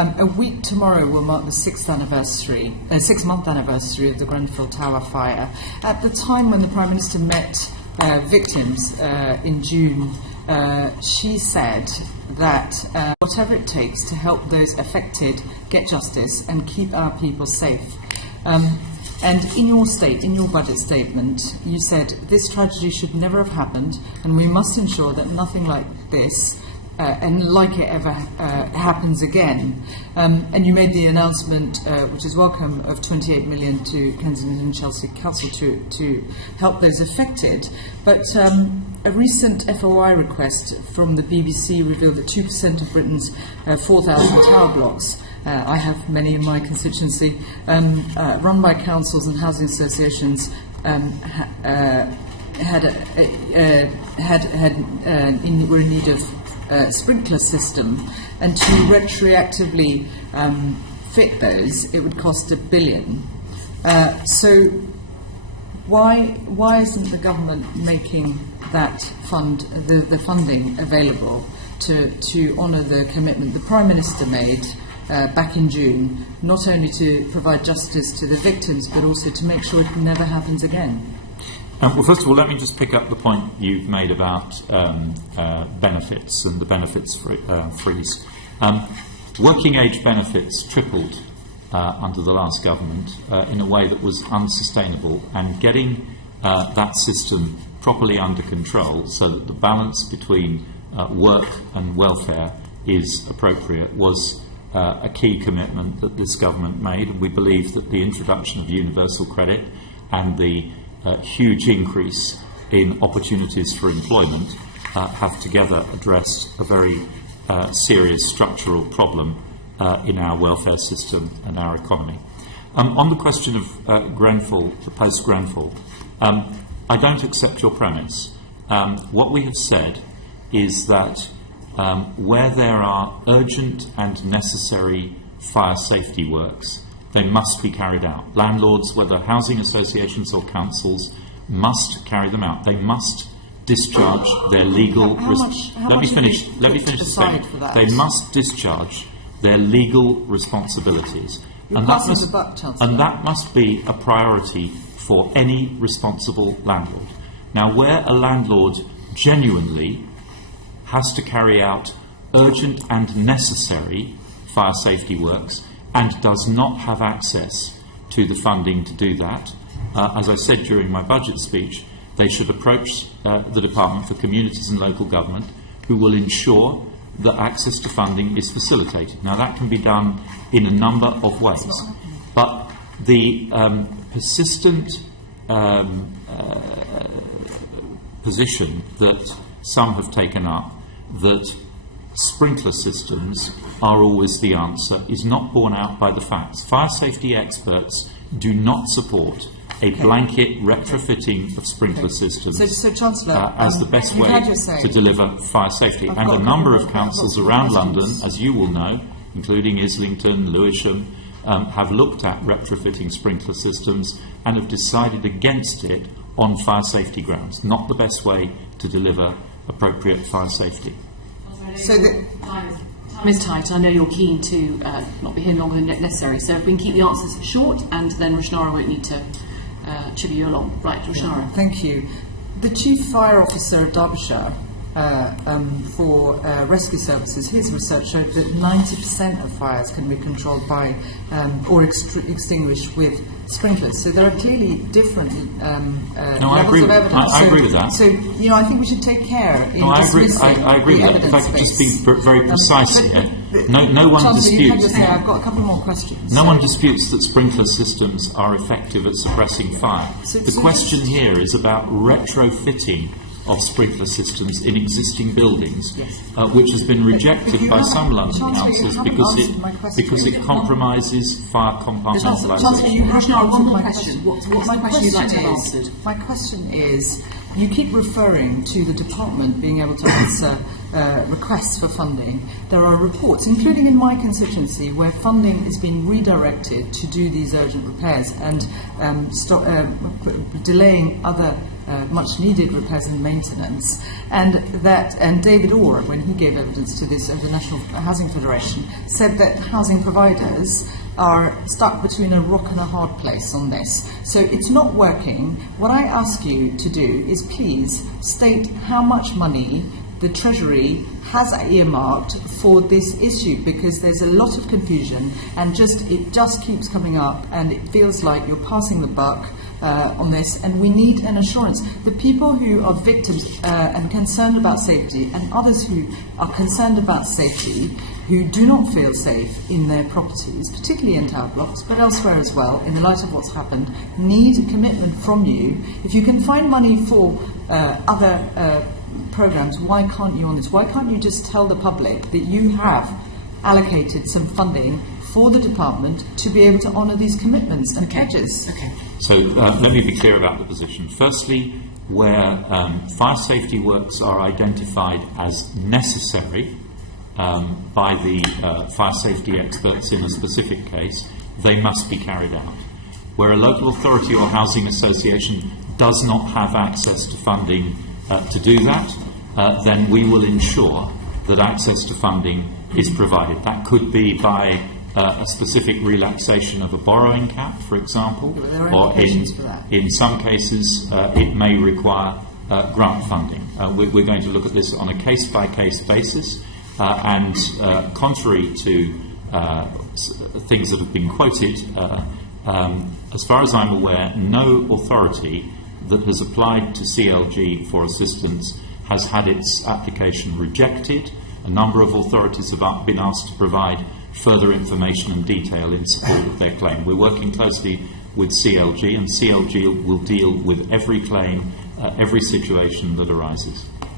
A week tomorrow will mark the six-month anniversary of the Grenfell Tower fire. At the time when the Prime Minister met victims in June, she said that whatever it takes to help those affected get justice and keep our people safe. And in your budget statement, you said this tragedy should never have happened, and we must ensure that nothing like this and like it ever happens again. And you made the announcement, which is welcome, of 28 million to Kensington and Chelsea Council to help those affected. But a recent FOI request from the BBC revealed that 2% of Britain's 4,000 tower blocks, I have many in my constituency, run by councils and housing associations, were in need of sprinkler system, and to retroactively fit those, it would cost £1 billion. So why isn't the government making that the funding available to honour the commitment the Prime Minister made back in June, not only to provide justice to the victims but also to make sure it never happens again? Well, first of all, let me just pick up the point you've made about benefits and the benefits freeze. Working age benefits tripled under the last government in a way that was unsustainable, and getting that system properly under control so that the balance between work and welfare is appropriate was a key commitment that this government made. And we believe that the introduction of universal credit and the huge increase in opportunities for employment have together addressed a very serious structural problem in our welfare system and our economy. On the question of Grenfell, the post-Grenfell, I don't accept your premise. What we have said is that where there are urgent and necessary fire safety works, they must be carried out. Landlords, whether housing associations or councils, must carry them out. They must discharge their legal... Let me finish the statement. They must discharge their legal responsibilities. And that must be a priority for any responsible landlord. Now, where a landlord genuinely has to carry out urgent and necessary fire safety works and does not have access to the funding to do that, as I said during my budget speech, they should approach the Department for Communities and Local Government, who will ensure that access to funding is facilitated. Now, that can be done in a number of ways, but the persistent position that some have taken up, that sprinkler systems are always the answer, is not borne out by the facts. Fire safety experts do not support a blanket retrofitting of sprinkler systems so Chancellor, as the best way to deliver fire safety. And a number of councils around London, as you will know, including Islington, Lewisham, have looked at retrofitting sprinkler systems and have decided against it on fire safety grounds. Not the best way to deliver appropriate fire safety. So time is tight. I know you're keen to not be here longer than necessary, so if we can keep the answers short, and then Rushanara won't need to chivvy you along. Right, Rushanara. Thank you. The Chief Fire Officer of Derbyshire for rescue services, his research showed that 90% of fires can be controlled by or extinguished with sprinklers. So there are clearly different levels of evidence. I agree with that. So, I think we should take care in dismissing I agree with that. If I could just be very precise here. No one disputes. I've got a couple more questions. No one disputes that sprinkler systems are effective at suppressing fire. The question here is about retrofitting of sprinkler systems in existing buildings, which has been rejected by some London councils because it compromises fire compartmentalisation. My question is, you keep referring to the department being able to answer requests for funding. There are reports, including in my constituency, where funding is being redirected to do these urgent repairs and delaying other much-needed repairs and maintenance, and David Orr, when he gave evidence to this of the National Housing Federation, said that housing providers are stuck between a rock and a hard place on this. So it's not working. What I ask you to do is please state how much money the Treasury has earmarked for this issue, because there's a lot of confusion and it just keeps coming up, and it feels like you're passing the buck on this, and we need an assurance. The people who are victims and concerned about safety, and others who are concerned about safety, who do not feel safe in their properties, particularly in tower blocks, but elsewhere as well, in the light of what's happened, need a commitment from you. If you can find money for other programs, why can't you on this? Why can't you just tell the public that you have allocated some funding for the department to be able to honour these commitments and pledges? Okay. So let me be clear about the position. Firstly, where fire safety works are identified as necessary by the fire safety experts in a specific case, they must be carried out. Where a local authority or housing association does not have access to funding to do that, then we will ensure that access to funding is provided. That could be by a specific relaxation of a borrowing cap, for example, or in some cases it may require grant funding. We're going to look at this on a case-by-case basis, and contrary to things that have been quoted, as far as I'm aware, no authority that has applied to CLG for assistance has had its application rejected. A number of authorities have been asked to provide further information and detail in support of their claim. We're working closely with CLG, and CLG will deal with every claim, every situation that arises.